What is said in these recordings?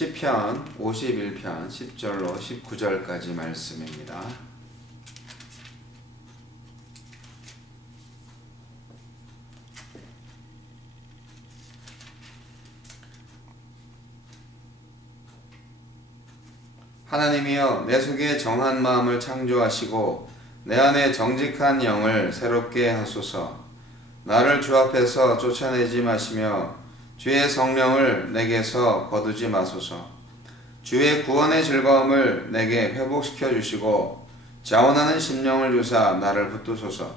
시편 51편 10절로 19절까지 말씀입니다. 하나님이여, 내 속에 정한 마음을 창조하시고 내 안에 정직한 영을 새롭게 하소서. 나를 주 앞에서 쫓아내지 마시며 주의 성령을 내게서 거두지 마소서. 주의 구원의 즐거움을 내게 회복시켜 주시고 자원하는 심령을 주사 나를 붙드소서.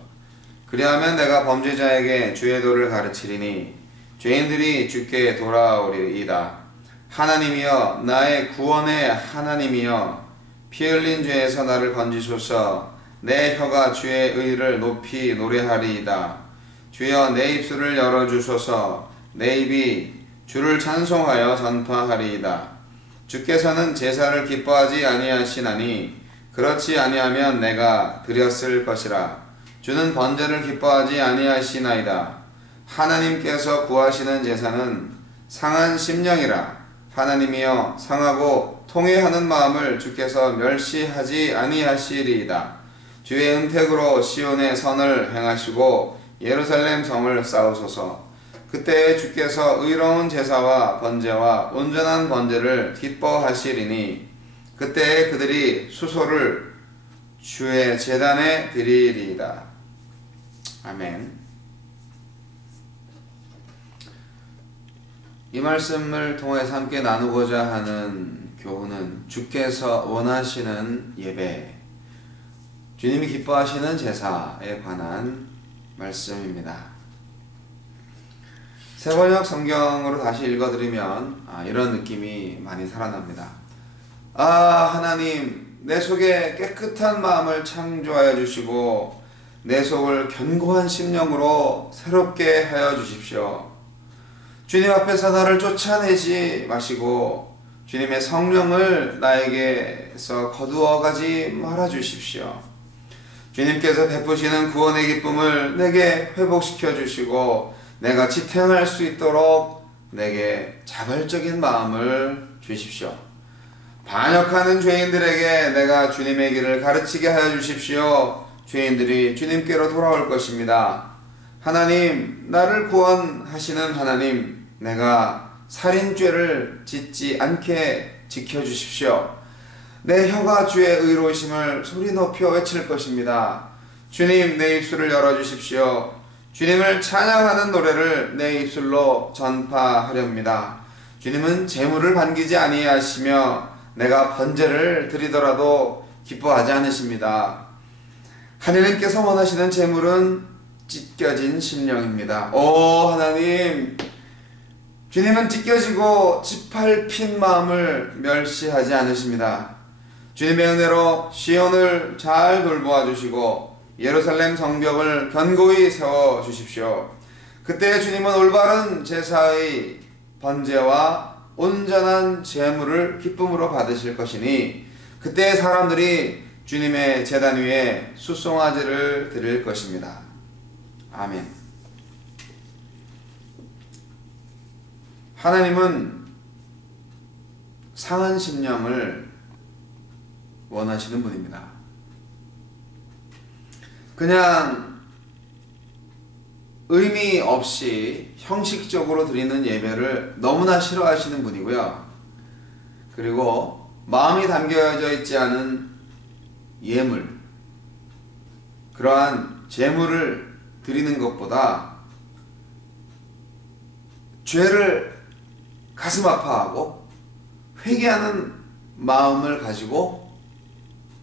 그리하면 내가 범죄자에게 주의 도를 가르치리니 죄인들이 주께 돌아오리이다. 하나님이여, 나의 구원의 하나님이여, 피 흘린 죄에서 나를 건지소서. 내 혀가 주의 의를 높이 노래하리이다. 주여, 내 입술을 열어주소서. 내 입이 주를 찬송하여 전파하리이다. 주께서는 제사를 기뻐하지 아니하시나니 그렇지 아니하면 내가 드렸을 것이라. 주는 번제를 기뻐하지 아니하시나이다. 하나님께서 구하시는 제사는 상한 심령이라. 하나님이여, 상하고 통회하는 마음을 주께서 멸시하지 아니하시리이다. 주의 은택으로 시온의 선을 행하시고 예루살렘 성을 쌓으소서. 그때 주께서 의로운 제사와 번제와 온전한 번제를 기뻐하시리니 그때 그들이 수소를 주의 제단에 드리리이다. 아멘. 이 말씀을 통해서 함께 나누고자 하는 교훈은 주께서 원하시는 예배, 주님이 기뻐하시는 제사에 관한 말씀입니다. 새번역 성경으로 다시 읽어드리면 이런 느낌이 많이 살아납니다. 하나님, 내 속에 깨끗한 마음을 창조하여 주시고 내 속을 견고한 심령으로 새롭게 하여 주십시오. 주님 앞에서 나를 쫓아내지 마시고 주님의 성령을 나에게서 거두어 가지 말아 주십시오. 주님께서 베푸시는 구원의 기쁨을 내게 회복시켜 주시고 내가 지탱할 수 있도록 내게 자발적인 마음을 주십시오. 반역하는 죄인들에게 내가 주님의 길을 가르치게 하여 주십시오. 죄인들이 주님께로 돌아올 것입니다. 하나님, 나를 구원하시는 하나님, 내가 살인죄를 짓지 않게 지켜주십시오. 내 혀가 주의 의로우심을 소리 높여 외칠 것입니다. 주님, 내 입술을 열어주십시오. 주님을 찬양하는 노래를 내 입술로 전파하렵니다. 주님은 재물을 반기지 아니하시며 내가 번제를 드리더라도 기뻐하지 않으십니다. 하나님께서 원하시는 재물은 찢겨진 심령입니다. 오 하나님, 주님은 찢겨지고 짓밟힌 마음을 멸시하지 않으십니다. 주님의 은혜로 시온을 잘 돌보아 주시고 예루살렘 성벽을 견고히 세워 주십시오. 그때 주님은 올바른 제사의 번제와 온전한 제물을 기쁨으로 받으실 것이니 그때 사람들이 주님의 제단 위에 숫송아지를 드릴 것입니다. 아멘. 하나님은 상한 심령을 원하시는 분입니다. 그냥 의미 없이 형식적으로 드리는 예배를 너무나 싫어하시는 분이고요. 그리고 마음이 담겨져 있지 않은 예물, 그러한 제물을 드리는 것보다 죄를 가슴 아파하고 회개하는 마음을 가지고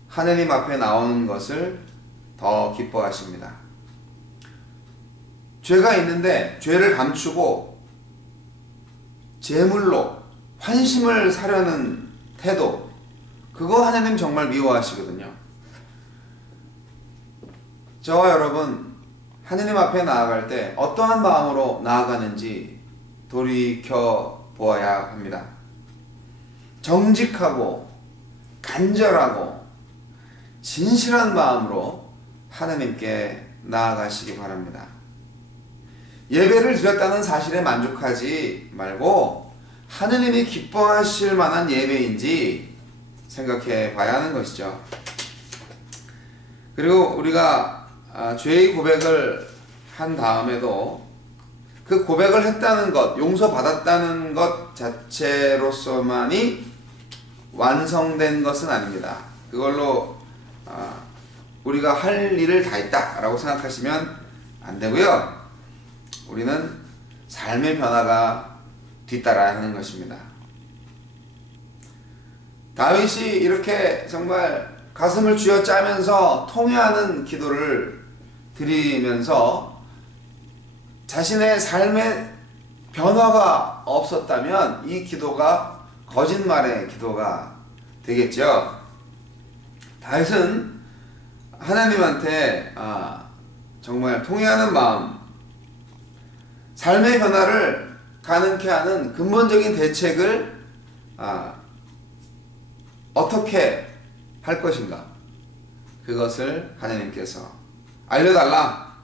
하나님 앞에 나오는 것을 더 기뻐하십니다. 죄가 있는데 죄를 감추고 제물로 환심을 사려는 태도, 그거 하나님 정말 미워하시거든요. 저와 여러분, 하나님 앞에 나아갈 때 어떠한 마음으로 나아가는지 돌이켜 보아야 합니다. 정직하고 간절하고 진실한 마음으로 하나님께 나아가시기 바랍니다. 예배를 드렸다는 사실에 만족하지 말고 하느님이 기뻐하실 만한 예배인지 생각해 봐야 하는 것이죠. 그리고 우리가 죄의 고백을 한 다음에도 그 고백을 했다는 것, 용서받았다는 것 자체로서만이 완성된 것은 아닙니다. 그걸로 우리가 할 일을 다 했다라고 생각하시면 안 되고요. 우리는 삶의 변화가 뒤따라야 하는 것입니다. 다윗이 이렇게 정말 가슴을 쥐어짜면서 통회하는 기도를 드리면서 자신의 삶의 변화가 없었다면 이 기도가 거짓말의 기도가 되겠죠. 다윗은 하나님한테 정말 통회하는 마음, 삶의 변화를 가능케 하는 근본적인 대책을 어떻게 할 것인가, 그것을 하나님께서 알려달라.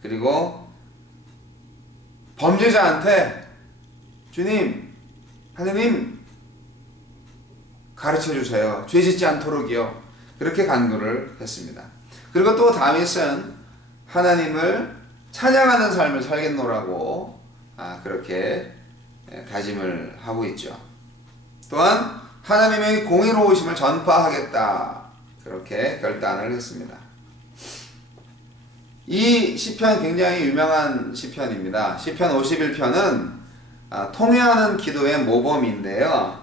그리고 범죄자한테 주님, 하나님 가르쳐주세요. 죄짓지 않도록이요. 그렇게 간구를 했습니다. 그리고 또 다윗은 하나님을 찬양하는 삶을 살겠노라고 그렇게 다짐을 하고 있죠. 또한 하나님의 공의로우심을 전파하겠다, 그렇게 결단을 했습니다. 이 시편 굉장히 유명한 시편입니다. 시편 51편은 통회하는 기도의 모범인데요.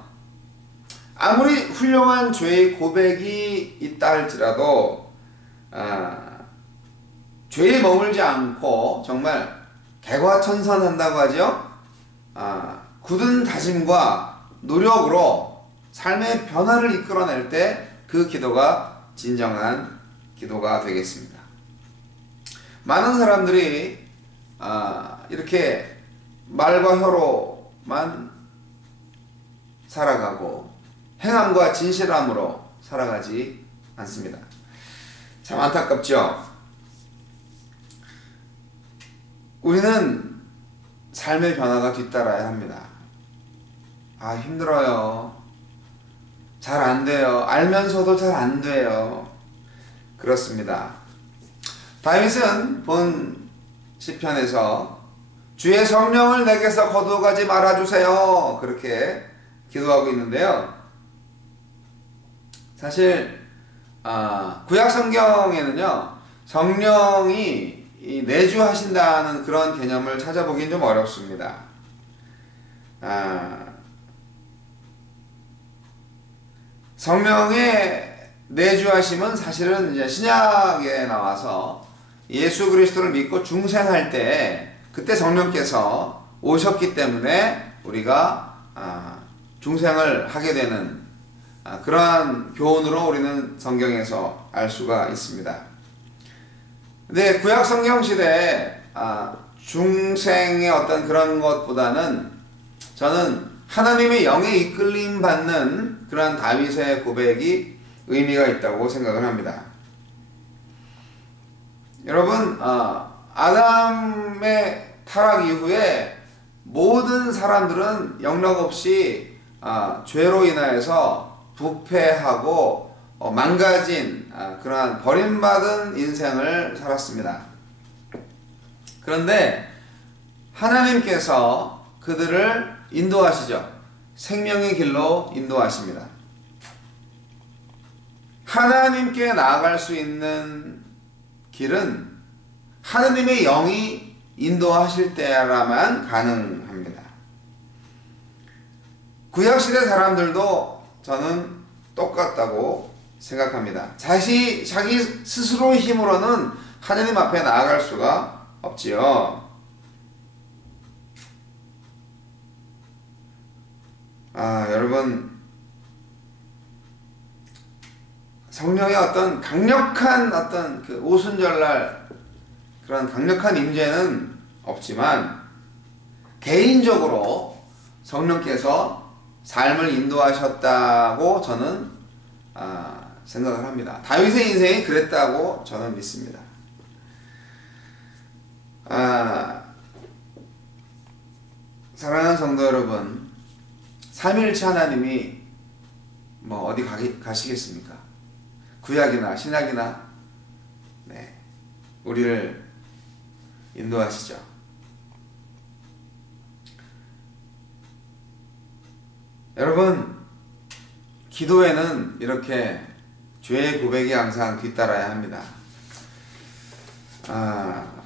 아무리 훌륭한 죄의 고백이 있다 할지라도 죄에 머물지 않고 정말 개과천선한다고 하죠. 굳은 다짐과 노력으로 삶의 변화를 이끌어낼 때 그 기도가 진정한 기도가 되겠습니다. 많은 사람들이 이렇게 말과 혀로만 살아가고 행함과 진실함으로 살아가지 않습니다. 참 안타깝죠. 우리는 삶의 변화가 뒤따라야 합니다. 힘들어요. 잘 안 돼요. 알면서도 잘 안 돼요. 그렇습니다. 다윗은 본 시편에서 주의 성령을 내게서 거두어가지 말아주세요, 그렇게 기도하고 있는데요. 사실 구약 성경에는요, 성령이 내주하신다는 그런 개념을 찾아보긴 좀 어렵습니다. 성령의 내주하심은 사실은 이제 신약에 나와서 예수 그리스도를 믿고 중생할 때 그때 성령께서 오셨기 때문에 우리가 중생을 하게 되는 그러한 교훈으로 우리는 성경에서 알 수가 있습니다. 근데 구약 성경 시대에 중생의 어떤 그런 것보다는 저는 하나님의 영에 이끌림 받는 그러한 다윗의 고백이 의미가 있다고 생각을 합니다. 여러분, 아담의 타락 이후에 모든 사람들은 영락 없이 죄로 인하여서 부패하고 망가진 그러한 버림받은 인생을 살았습니다. 그런데 하나님께서 그들을 인도하시죠. 생명의 길로 인도하십니다. 하나님께 나아갈 수 있는 길은 하나님의 영이 인도하실 때라만 가능합니다. 구약시대 사람들도 저는 똑같다고 생각합니다. 자기 스스로의 힘으로는 하나님 앞에 나아갈 수가 없지요. 여러분, 성령의 어떤 강력한 어떤 그 오순절날 그런 강력한 임재는 없지만 개인적으로 성령께서 삶을 인도하셨다고 저는 생각을 합니다. 다윗의 인생이 그랬다고 저는 믿습니다. 사랑하는 성도 여러분, 삼위일체 하나님이 뭐 어디 가시겠습니까? 구약이나 신약이나 네, 우리를 인도하시죠. 여러분, 기도에는 이렇게 죄의 고백이 항상 뒤따라야 합니다.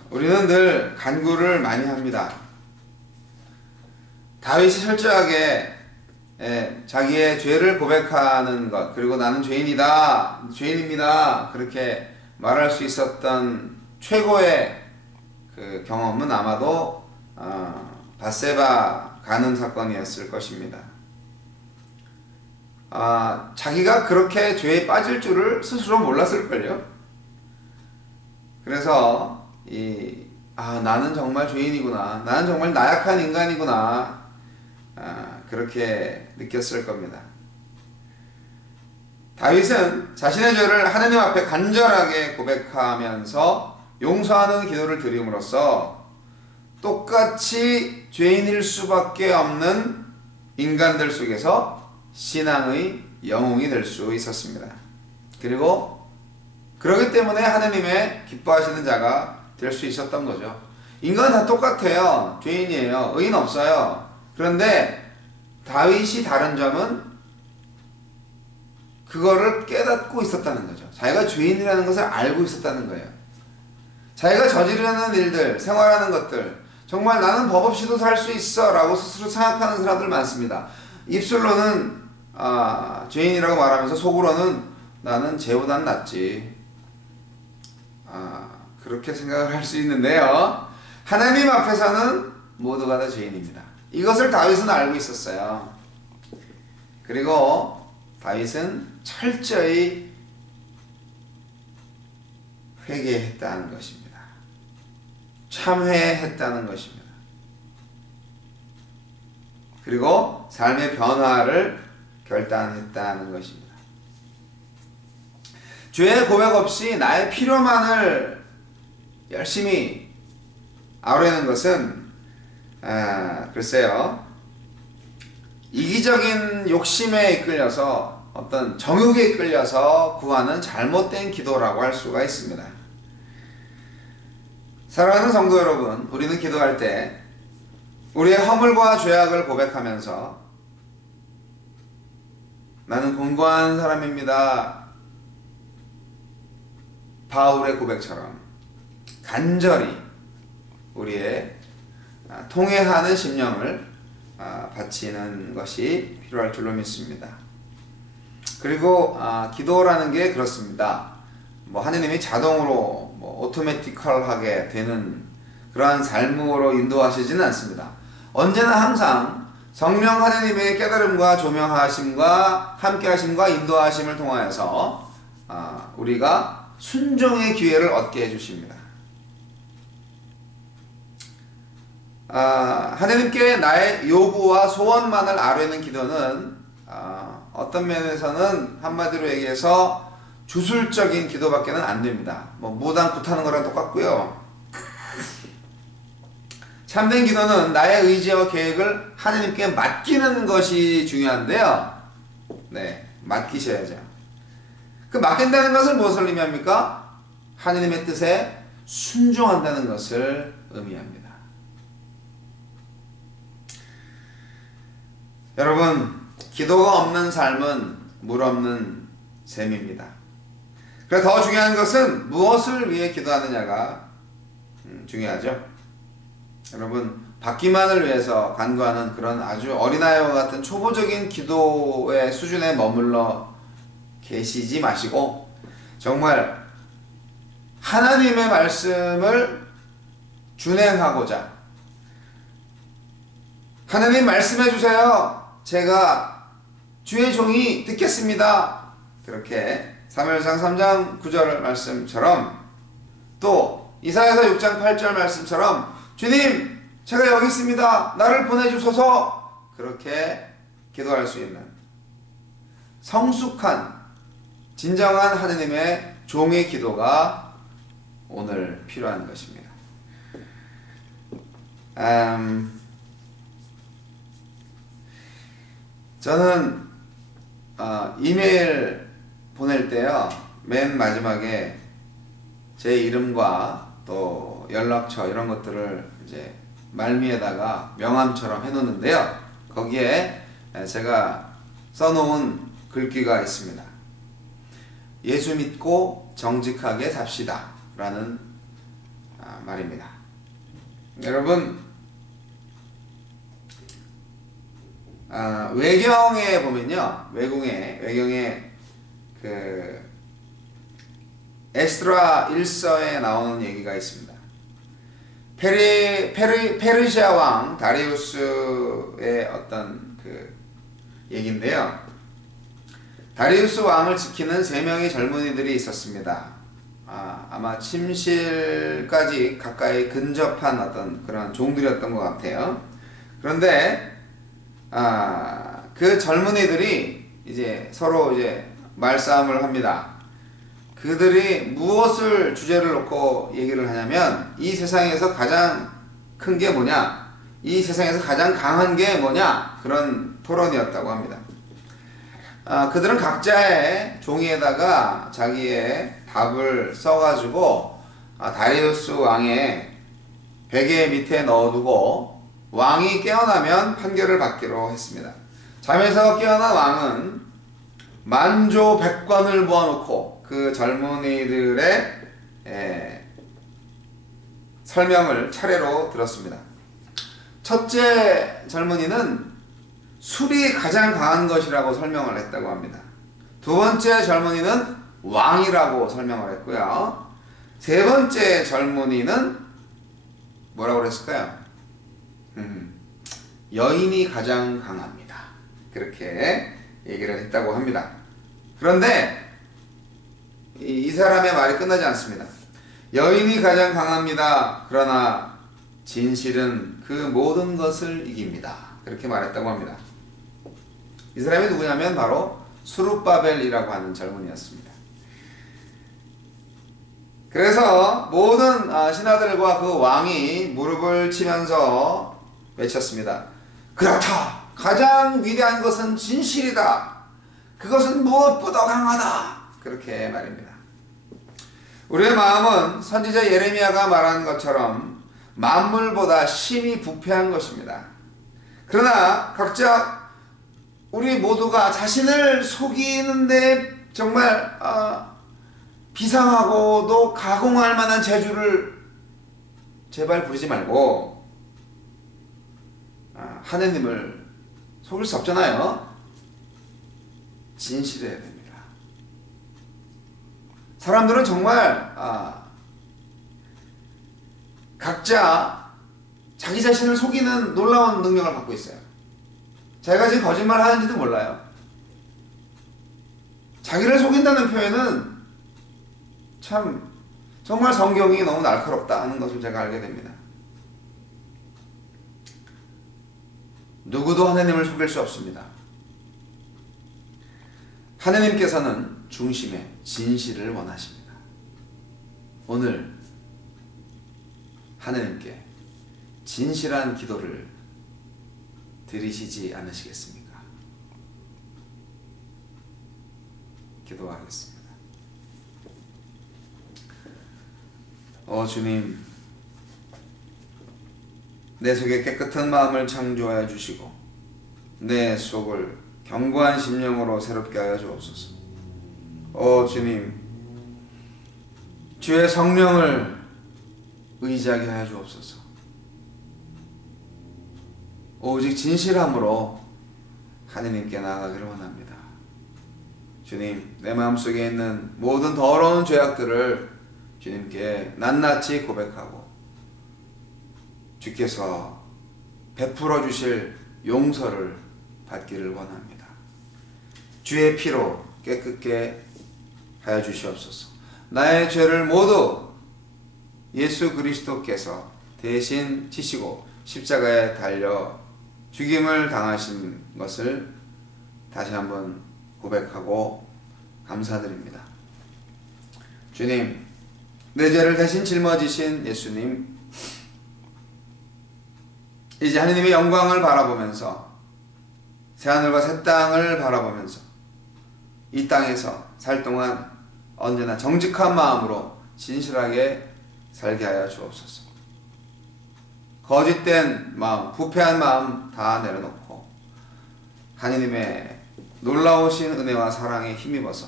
우리는 늘 간구를 많이 합니다. 다윗이 철저하게 자기의 죄를 고백하는 것, 그리고 나는 죄인입니다, 그렇게 말할 수 있었던 최고의 그 경험은 아마도 밧세바 간음 사건이었을 것입니다. 자기가 그렇게 죄에 빠질 줄을 스스로 몰랐을걸요. 그래서 나는 정말 죄인이구나, 나는 정말 나약한 인간이구나, 그렇게 느꼈을 겁니다. 다윗은 자신의 죄를 하나님 앞에 간절하게 고백하면서 용서하는 기도를 드림으로써 똑같이 죄인일 수밖에 없는 인간들 속에서 신앙의 영웅이 될 수 있었습니다. 그리고 그렇기 때문에 하나님의 기뻐하시는 자가 될 수 있었던 거죠. 인간은 다 똑같아요. 죄인이에요. 의인 없어요. 그런데 다윗이 다른 점은 그거를 깨닫고 있었다는 거죠. 자기가 죄인이라는 것을 알고 있었다는 거예요. 자기가 저지르는 일들, 생활하는 것들, 정말 나는 법 없이도 살 수 있어 라고 스스로 생각하는 사람들 많습니다. 입술로는 죄인이라고 말하면서 속으로는 나는 쟤보단 낫지, 그렇게 생각을 할 수 있는데요, 하나님 앞에서는 모두가 다 죄인입니다. 이것을 다윗은 알고 있었어요. 그리고 다윗은 철저히 회개했다는 것입니다. 참회했다는 것입니다. 그리고 삶의 변화를 결단했다는 것입니다. 죄의 고백 없이 나의 필요만을 열심히 아우르는 것은 글쎄요, 이기적인 욕심에 이끌려서, 어떤 정욕에 이끌려서 구하는 잘못된 기도라고 할 수가 있습니다. 사랑하는 성도 여러분, 우리는 기도할 때 우리의 허물과 죄악을 고백하면서 나는 곤고한 사람입니다, 바울의 고백처럼 간절히 우리의 통회하는 심령을 바치는 것이 필요할 줄로 믿습니다. 그리고 기도라는 게 그렇습니다. 하느님이 자동으로 오토매티컬하게 되는 그러한 삶으로 인도하시지는 않습니다. 언제나 항상 성령 하느님의 깨달음과 조명하심과 함께하심과 인도하심을 통하여서 우리가 순종의 기회를 얻게 해주십니다. 하나님께 나의 요구와 소원만을 아뢰는 기도는 어떤 면에서는 한마디로 얘기해서 주술적인 기도밖에는 안 됩니다. 무당 굿하는 거랑 똑같고요. 참된 기도는 나의 의지와 계획을 하나님께 맡기는 것이 중요한데요. 네, 맡기셔야죠. 그 맡긴다는 것은 무엇을 의미합니까? 하나님의 뜻에 순종한다는 것을 의미합니다. 여러분, 기도가 없는 삶은 물 없는 셈입니다. 그래서 더 중요한 것은 무엇을 위해 기도하느냐가 중요하죠. 여러분, 받기만을 위해서 간구하는 그런 아주 어린아이와 같은 초보적인 기도의 수준에 머물러 계시지 마시고 정말 하나님의 말씀을 준행하고자, 하나님 말씀해 주세요, 제가 주의 종이 듣겠습니다, 그렇게 사무엘상 3장 9절 말씀처럼, 또 이사야서 6장 8절 말씀처럼 주님, 제가 여기 있습니다, 나를 보내주소서, 그렇게 기도할 수 있는 성숙한 진정한 하느님의 종의 기도가 오늘 필요한 것입니다. 저는 이메일 보낼 때요, 맨 마지막에 제 이름과 또 연락처 이런 것들을 이제 말미에다가 명함처럼 해놓는데요, 거기에 제가 써놓은 글귀가 있습니다. 예수 믿고 정직하게 삽시다 라는 말입니다. 여러분, 외경에 보면요, 외경에 그 에스드라 1서에 나오는 얘기가 있습니다. 페르시아 왕 다리우스의 어떤 그 얘기인데요, 다리우스 왕을 지키는 3명의 젊은이들이 있었습니다. 아마 침실까지 가까이 근접한 어떤 그런 종들이었던 것 같아요. 그런데 그 젊은이들이 이제 서로 이제 말싸움을 합니다. 그들이 무엇을 주제를 놓고 얘기를 하냐면, 이 세상에서 가장 큰 게 뭐냐, 이 세상에서 가장 강한 게 뭐냐, 그런 토론이었다고 합니다. 그들은 각자의 종이에다가 자기의 답을 써가지고 다리우스 왕의 베개 밑에 넣어두고 왕이 깨어나면 판결을 받기로 했습니다. 잠에서 깨어난 왕은 만조백관을 모아놓고 그 젊은이들의 설명을 차례로 들었습니다. 첫째 젊은이는 술이 가장 강한 것이라고 설명을 했다고 합니다. 두 번째 젊은이는 왕이라고 설명을 했고요. 세 번째 젊은이는 뭐라고 그랬을까요? 여인이 가장 강합니다. 그렇게 얘기를 했다고 합니다. 그런데 이 사람의 말이 끝나지 않습니다. 여인이 가장 강합니다. 그러나 진실은 그 모든 것을 이깁니다. 그렇게 말했다고 합니다. 이 사람이 누구냐면 바로 수룹바벨이라고 하는 젊은이였습니다. 그래서 모든 신하들과 그 왕이 무릎을 치면서 외쳤습니다. 그렇다! 가장 위대한 것은 진실이다! 그것은 무엇보다 강하다! 그렇게 말입니다. 우리의 마음은 선지자 예레미야가 말한 것처럼 만물보다 심히 부패한 것입니다. 그러나 각자 우리 모두가 자신을 속이는데 정말 비상하고도 가공할 만한 재주를 제발 부리지 말고 하느님을 속일 수 없잖아요. 진실해야 됩니다. 사람들은 정말 각자 자기 자신을 속이는 놀라운 능력을 갖고 있어요. 자기가 지금 거짓말 하는지도 몰라요. 자기를 속인다는 표현은 참 정말 성경이 너무 날카롭다 하는 것을 제가 알게 됩니다. 누구도 하나님을 속일 수 없습니다. 하나님께서는 중심에 진실을 원하십니다. 오늘 하나님께 진실한 기도를 드리시지 않으시겠습니까? 기도하겠습니다. 주님, 내 속에 깨끗한 마음을 창조하여 주시고 내 속을 견고한 심령으로 새롭게 하여 주옵소서. 주님, 주의 성령을 의지하게 하여 주옵소서. 오직 진실함으로 하느님께 나아가기를 원합니다. 주님, 내 마음속에 있는 모든 더러운 죄악들을 주님께 낱낱이 고백하고 주께서 베풀어 주실 용서를 받기를 원합니다. 주의 피로 깨끗게 하여 주시옵소서. 나의 죄를 모두 예수 그리스도께서 대신 지시고 십자가에 달려 죽임을 당하신 것을 다시 한번 고백하고 감사드립니다. 주님, 내 죄를 대신 짊어지신 예수님, 이제 하나님의 영광을 바라보면서 새하늘과 새 땅을 바라보면서 이 땅에서 살 동안 언제나 정직한 마음으로 진실하게 살게 하여 주옵소서. 거짓된 마음, 부패한 마음 다 내려놓고 하느님의 놀라우신 은혜와 사랑에 힘입어서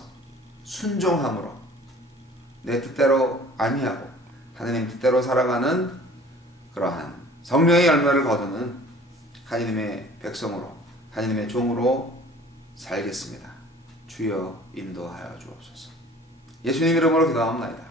순종함으로 내 뜻대로 아니하고 하느님 뜻대로 살아가는 그러한 성령의 열매를 거두는 하느님의 백성으로 하느님의 종으로 살겠습니다. 주여 인도하여 주옵소서. 예수님 이름으로 기도합니다.